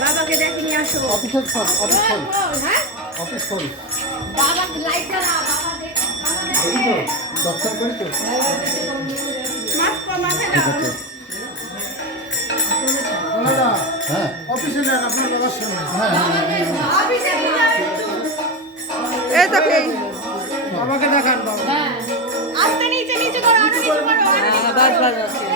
বাবাকে ডেকে নিয়ে আসো। অফিস করি বাবা লাইট জ্বালা, দর্শন করি তো হ্যাঁ অফিসে নেন আপনার বাবার সামনে। এই তো কি বাবাকে দেখান বাবা। আস্তে নিচে নিচে করো, আরো নিচে করো, আরো নিচে করো।